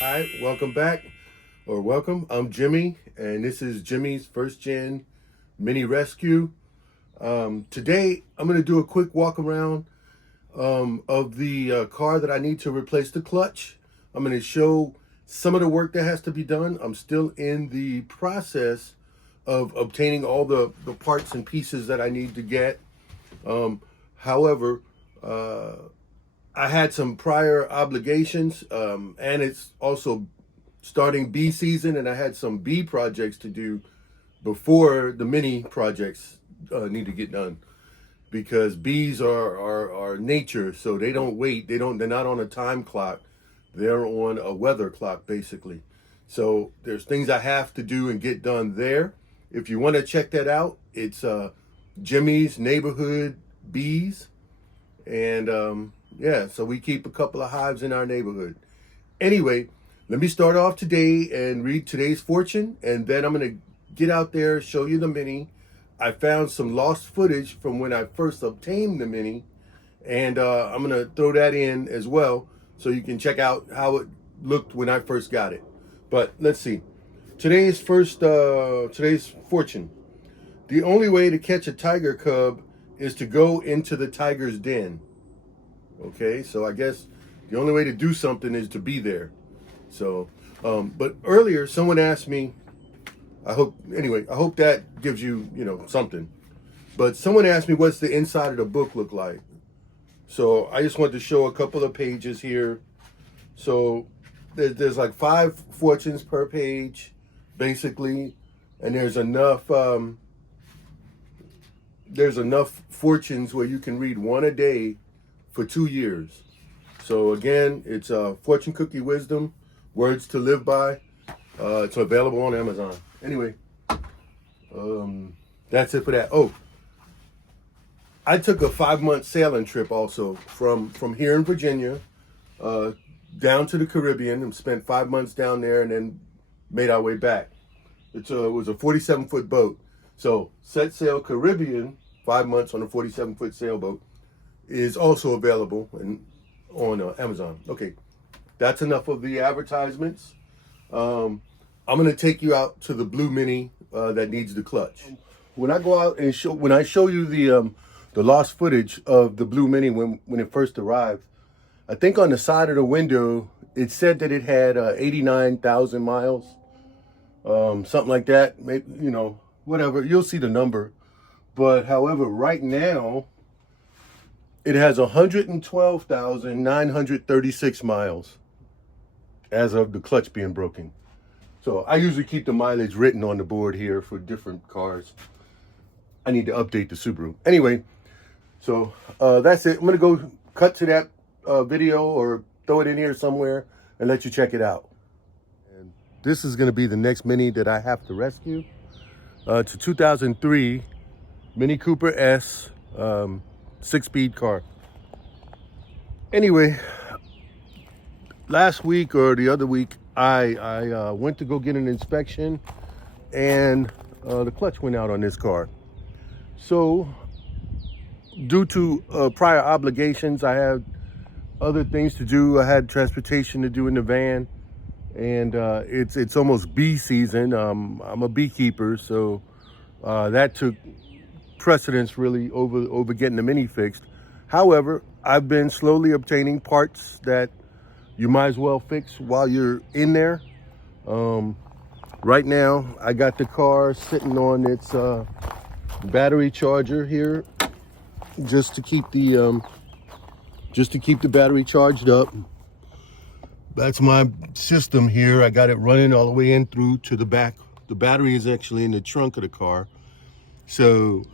Hi, welcome back, or welcome. I'm Jimmy, and this is Jimmy's first gen mini rescue. Today, I'm going to do a quick walk around of the car that I need to replace the clutch. I'm going to show some of the work that has to be done. I'm still in the process of obtaining all the parts and pieces that I need to get. However, I had some prior obligations, and it's also starting bee season, and I had some bee projects to do before the mini projects need to get done, because bees are nature, so they don't wait. They're not on a time clock. They're on a weather clock, basically. So there's things I have to do and get done there. If you want to check that out, it's Jimmy's Neighborhood Bees. And yeah, so we keep a couple of hives in our neighborhood. Anyway, let me start off today and read today's fortune, and then I'm going to get out there, show you the mini. I found some lost footage from when I first obtained the mini, and I'm going to throw that in as well so you can check out how it looked when I first got it. But let's see. Today's fortune. The only way to catch a tiger cub is to go into the tiger's den. Okay, so I guess the only way to do something is to be there. So, but earlier someone asked me, I hope that gives you, something. But someone asked me, what's the inside of the book look like? So I just wanted to show a couple of pages here. So there's like 5 fortunes per page, basically, and there's enough fortunes where you can read one a day for 2 years. So again, it's Fortune Cookie Wisdom, Words to Live By. It's available on Amazon. Anyway, that's it for that. Oh, I took a 5-month sailing trip also from here in Virginia down to the Caribbean, and spent 5 months down there, and then made our way back. It was a 47-foot boat. So Set Sail Caribbean, 5 months on a 47-foot sailboat, is also available on Amazon. Okay, that's enough of the advertisements. I'm going to take you out to the blue mini that needs the clutch. When I go out and when I show you the lost footage of the blue mini when it first arrived, I think on the side of the window it said that it had 89,000 miles, something like that. Maybe, whatever. You'll see the number. But however, right now it has 112,936 miles as of the clutch being broken. So I usually keep the mileage written on the board here for different cars. I need to update the Subaru. Anyway, so that's it. I'm going to go cut to that video, or throw it in here somewhere and let you check it out. And this is going to be the next Mini that I have to rescue. It's a 2003 Mini Cooper S 6-speed car. Anyway, last week or the other week, I went to go get an inspection, and the clutch went out on this car. So due to prior obligations, I had other things to do. I had transportation to do in the van, and it's almost bee season. I'm a beekeeper, so that took precedence really over getting the mini fixed. However, I've been slowly obtaining parts that you might as well fix while you're in there. Right now, I got the car sitting on its battery charger here, just to keep the battery charged up. That's my system here. I got it running all the way in through to the back. The battery is actually in the trunk of the car. So,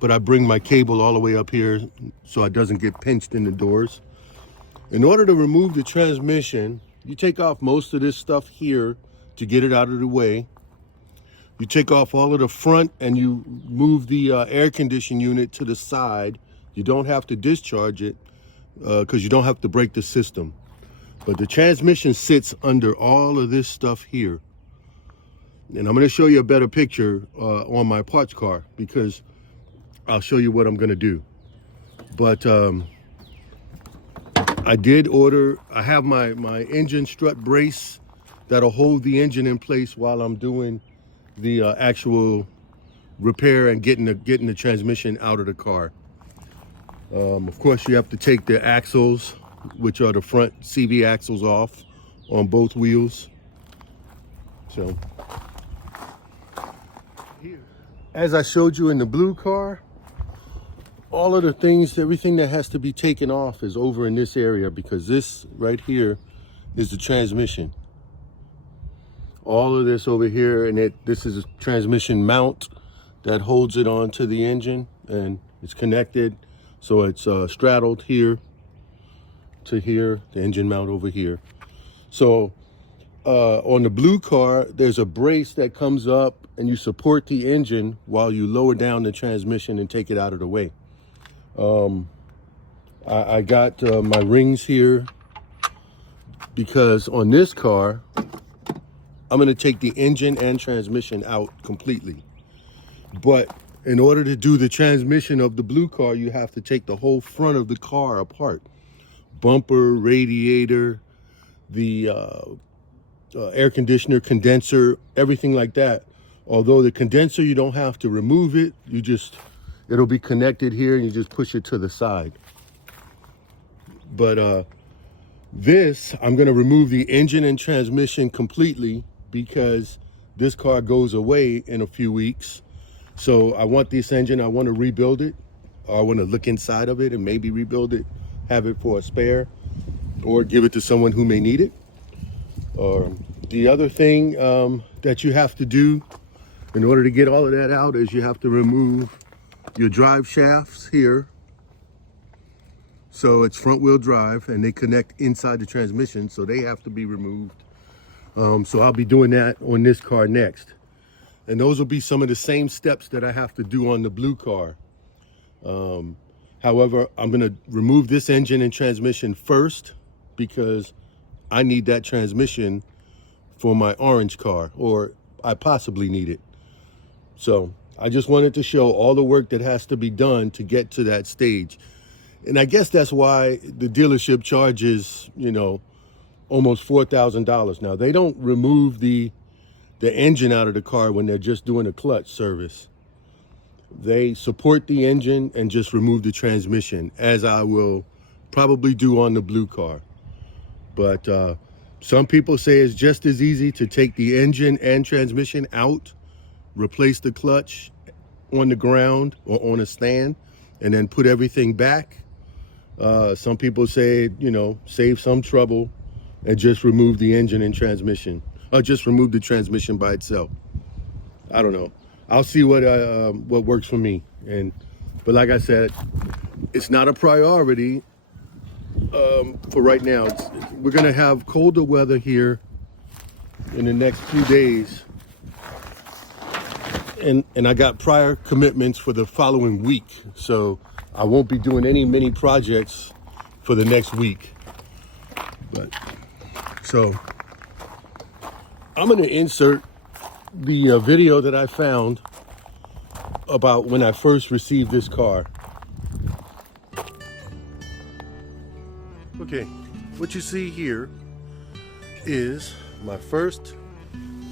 but I bring my cable all the way up here so it doesn't get pinched in the doors. In order to remove the transmission, you take off most of this stuff here to get it out of the way. You take off all of the front and you move the air conditioning unit to the side. You don't have to discharge it because you don't have to break the system. But the transmission sits under all of this stuff here. And I'm going to show you a better picture on my parts car, because I'll show you what I'm going to do. But I did order, I have my engine strut brace that'll hold the engine in place while I'm doing the actual repair and getting the transmission out of the car. Of course, you have to take the axles, which are the front CV axles, off on both wheels. So, as I showed you in the blue car, all of the things, everything that has to be taken off is over in this area, because this right here is the transmission. All of this over here, and this is a transmission mount that holds it onto the engine, and it's connected. So it's straddled here to here, the engine mount over here. So on the blue car, there's a brace that comes up and you support the engine while you lower down the transmission and take it out of the way. I got my rings here because on this car, I'm gonna take the engine and transmission out completely. But in order to do the transmission of the blue car, you have to take the whole front of the car apart. Bumper, radiator, the air conditioner, condenser, everything like that. Although the condenser, you don't have to remove it. It'll be connected here and you just push it to the side. But this, I'm gonna remove the engine and transmission completely because this car goes away in a few weeks. So I want this engine, I want to rebuild it. Or I want to look inside of it and maybe rebuild it, have it for a spare, or give it to someone who may need it. The other thing that you have to do in order to get all of that out is you have to remove your drive shafts here. So it's front wheel drive and they connect inside the transmission, so they have to be removed. So I'll be doing that on this car next. And those will be some of the same steps that I have to do on the blue car. However, I'm gonna remove this engine and transmission first because I need that transmission for my orange car, or I possibly need it. So I just wanted to show all the work that has to be done to get to that stage. And I guess that's why the dealership charges, almost $4,000. Now, they don't remove the engine out of the car when they're just doing a clutch service. They support the engine and just remove the transmission, as I will probably do on the blue car. But some people say it's just as easy to take the engine and transmission out, replace the clutch on the ground or on a stand, and then put everything back. Some people say, save some trouble and just remove the engine and transmission. Or just remove the transmission by itself. I don't know. I'll see what works for me. But like I said, it's not a priority for right now. We're gonna have colder weather here in the next few days, and I got prior commitments for the following week, so I won't be doing any mini projects for the next week. So I'm going to insert the video that I found about when I first received this car. Okay, what you see here is my first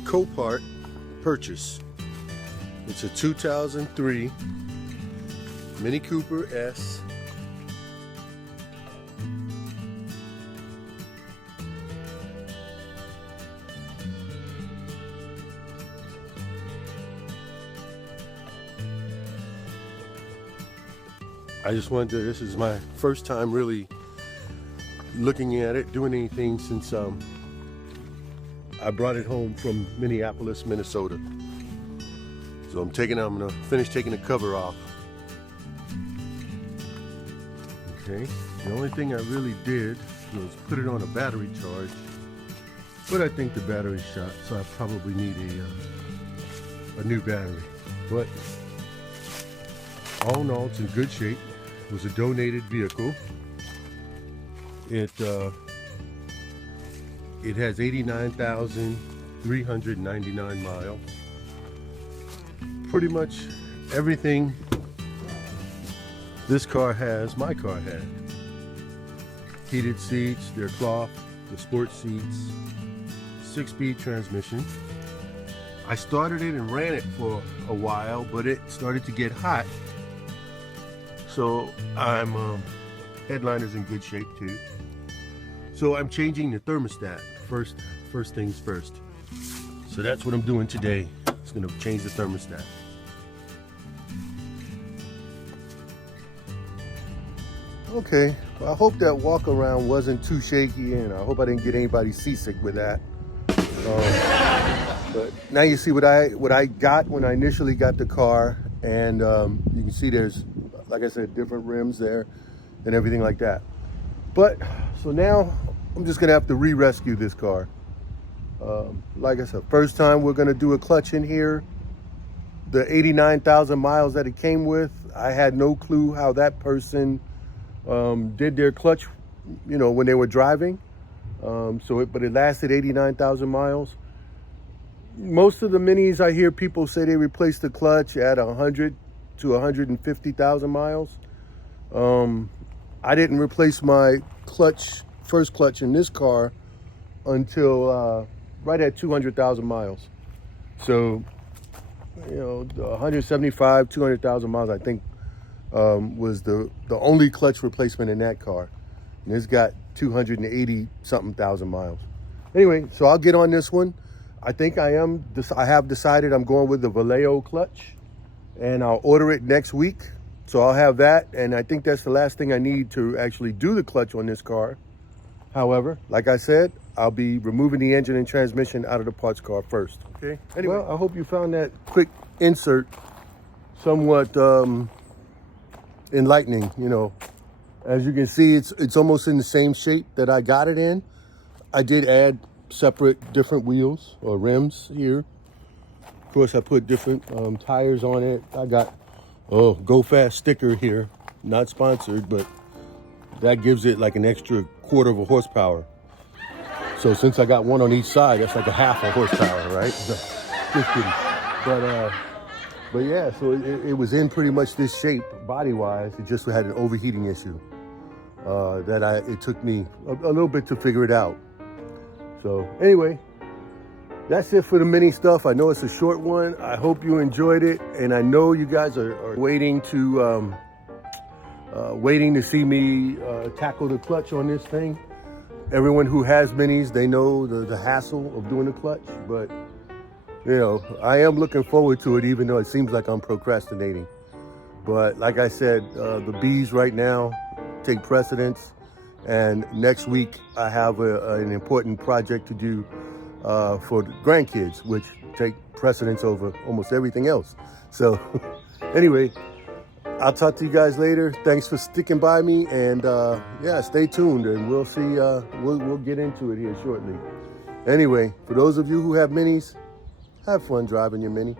Copart purchase. It's a 2003 Mini Cooper S. This is my first time really looking at it, doing anything since I brought it home from Minneapolis, Minnesota. So I'm gonna finish taking the cover off. Okay, the only thing I really did was put it on a battery charge, but I think the battery's shot, so I probably need a new battery. But all in all, it's in good shape. It was a donated vehicle. It has 89,399 miles. Pretty much everything this car has, my car had. Heated seats, they're cloth, the sports seats, 6-speed transmission. I started it and ran it for a while, but it started to get hot. So headliner's in good shape too. So I'm changing the thermostat first things first. So that's what I'm doing today. It's gonna change the thermostat. Okay, well, I hope that walk around wasn't too shaky, and I hope I didn't get anybody seasick with that. But now you see what I got when I initially got the car, and you can see there's, like I said, different rims there and everything like that. But so now I'm just gonna have to re-rescue this car. Like I said, first time we're gonna do a clutch in here. The 89,000 miles that it came with, I had no clue how that person did their clutch, you know, when they were driving. But it lasted 89,000 miles. Most of the minis, I hear people say they replaced the clutch at 100 to 150,000 miles. I didn't replace my first clutch in this car until right at 200,000 miles. So, you know, 175, 200,000 miles, I think, was the only clutch replacement in that car. And it's got 280 something thousand miles. Anyway, so I'll get on this one. I think I have decided I'm going with the Vallejo clutch, and I'll order it next week. So I'll have that, and I think that's the last thing I need to actually do the clutch on this car. However, like I said, I'll be removing the engine and transmission out of the parts car first. Okay. Anyway, well, I hope you found that quick insert somewhat enlightening. You know, as you can see, it's almost in the same shape that I got it in. I did add separate different wheels or rims here. Of course, I put different tires on it. I got Go Fast sticker here, not sponsored, but that gives it like an extra quarter of a horsepower. So since I got one on each side, that's like a half a horsepower, right? Just kidding. But yeah, so it was in pretty much this shape body-wise. It just had an overheating issue it took me a little bit to figure it out. So anyway, that's it for the mini stuff. I know it's a short one. I hope you enjoyed it, and I know you guys are waiting to see me tackle the clutch on this thing. Everyone who has minis, they know the hassle of doing the clutch, but you know, I am looking forward to it, even though it seems like I'm procrastinating. But like I said, the bees right now take precedence, and next week I have an important project to do for the grandkids, which take precedence over almost everything else. So anyway, I'll talk to you guys later. Thanks for sticking by me, and yeah, stay tuned, and we'll see. We'll get into it here shortly. Anyway, for those of you who have minis, have fun driving your Mini.